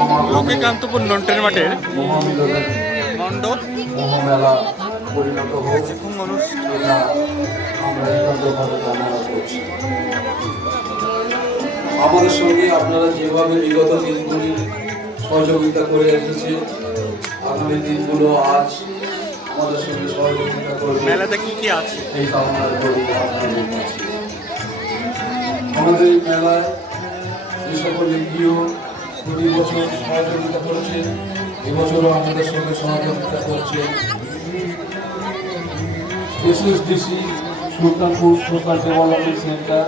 লক্ষ্মীকান্তপুর নন্টের মাঠের মহামিলনের মণ্ডপ মহামেলা পরিণত হোক, এটা আমরা একান্তভাবে কামনা করছি। আমাদের সঙ্গে আপনারা যেভাবে বিগত দিনগুলি সহযোগিতা করে এসেছে, আগামী দিনগুলো আজ আমাদের সঙ্গে সহযোগিতা করবে। মেলাতে কি কি আছে এই কামনার করি আপনাদের কাছে। আমাদের এই মেলায় যে সকল এনজিও প্রতি বছর সহযোগিতা করছে, এবছরও আমাদের সঙ্গে সহযোগিতা করছে এসএসডিসি সুলতানপুর সোশ্যাল ডেভেলপমেন্ট সেন্টার,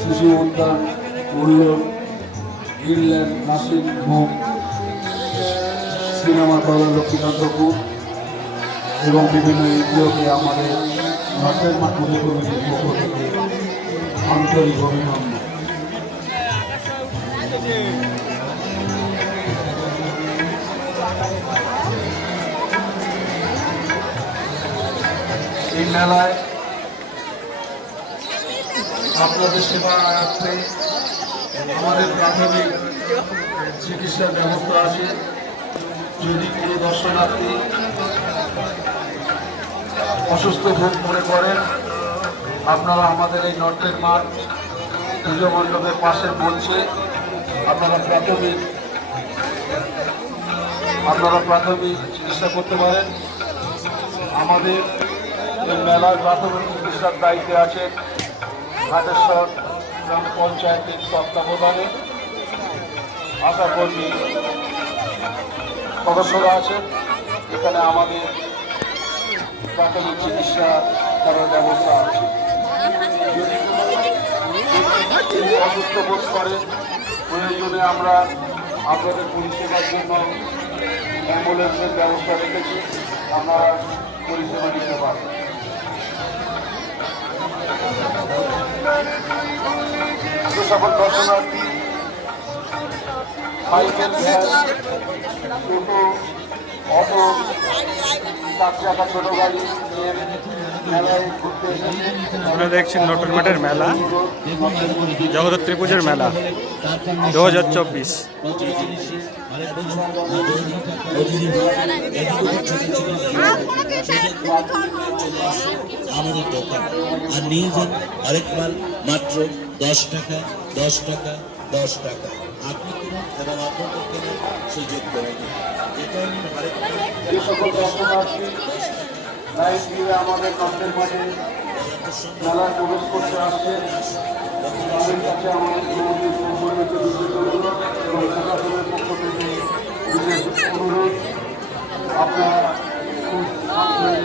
শিশু উদ্যান, উল্লোর, গ্রিনল্যান্ড, নাসিক হোম, সিনেমা তলা লক্ষ্মীকান্তপুর এবং বিভিন্ন এনজিওকে আমাদের নর্থের মাঠ পুজো কমিটির পক্ষ থেকে আন্তরিক অভিনন্দন। এই মেলায় আপনাদের সেবার্থে আমাদের প্রাথমিক চিকিৎসার ব্যবস্থা আছে। যদি কোনো দর্শনার্থী অসুস্থ বোধ মনে করেন, আপনারা আমাদের এই নর্থের মাঠ পুজো মণ্ডপের পাশের মঞ্চে আপনারা প্রাথমিক চিকিৎসা করতে পারেন। আমাদের এই মেলার প্রাথমিক চিকিৎসার দায়িত্বে আছেন ঘাটেশ্বর গ্রাম পঞ্চায়েতের তত্ত্বাবধানে আশাকর্মী সদস্যরা আছেন। এখানে আমাদের প্রাথমিক চিকিৎসা করার ব্যবস্থা আছে। যদি অসুস্থ বোধ করেন, প্রয়োজনে আমরা আপনাদের পরিষেবার জন্য অ্যাম্বুলেন্সের ব্যবস্থা রেখেছি, আপনারা পরিষেবা নিতে পারবেন। যে সকল দর্শনার্থী সাইকেল, ভ্যান, টোটো, অটো, 4 চাকা ছোট গাড়ি মেলায় ঘুরতে এসেছে, আপনারা দেখছেন নন্টের মাঠের মেলা, জগদ্ধাত্রী পুজোর মেলা 2024। আমাদের দোকান আর নিয়ে যান আরেক মাল মাত্র 10 টাকা 10 টাকা 10 টাকা। আপনি কিনুন এবং আপনাদের কেনার সুযোগ করে দিন। যে সকল দর্শনার্থী লাইন দিয়ে আমাদের নন্টের মাঠে মেলায় প্রবেশ করতে আসছে, তাদের কাছে আমাদের কমিটির পক্ষ থেকে বিশেষ অনুরোধ এবং প্রশাসনের পক্ষ থেকে বিশেষ অনুরোধ, আপনারা খুব সাবধানে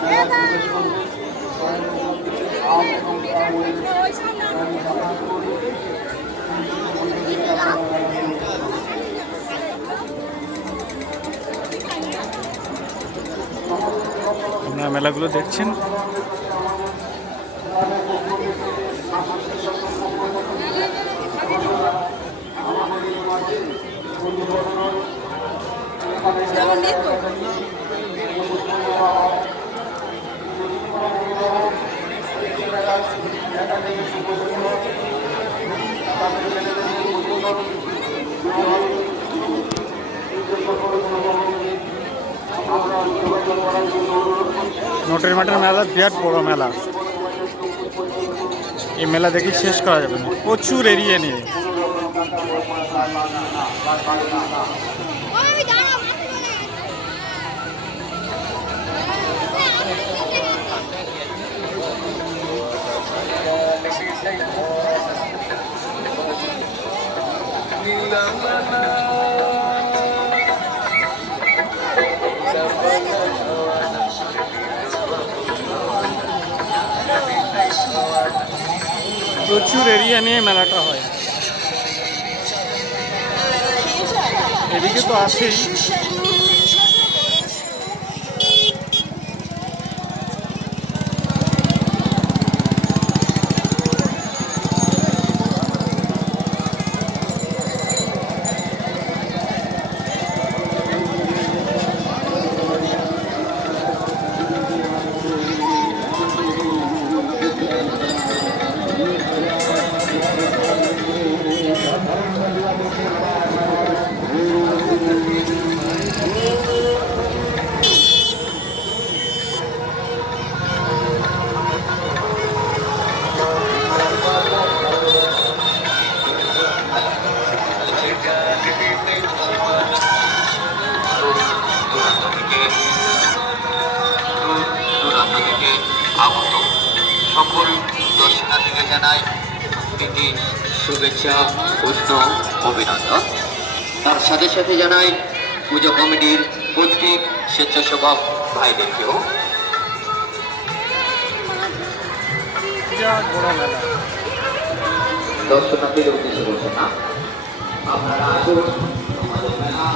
মেলায় প্রবেশ করবেন। আম এবং কামড়ের যাতায়াত করবেন। আপনারা মেলাগুলো দেখছেন। নন্টের মাঠের মেলা বিরাট বড় মেলা, এই মেলা দেখে শেষ করা যাবে না, প্রচুর এরিয়া নিয়ে। প্রচুর এরিয়া নিয়ে মেলাটা হয়। এদিকে তো আছেই, সকল দর্শনার্থীকে জানাই প্রীতি শুভেচ্ছা উষ্ণ অভিনন্দন। তার সাথে সাথে জানাই পুজো কমিটির প্রত্যেক স্বেচ্ছাসেবক ভাইদেরকেও। দর্শনার্থীদের উদ্দেশ্যে বলছেন না, আপনারা আসুন আমাদের মেলা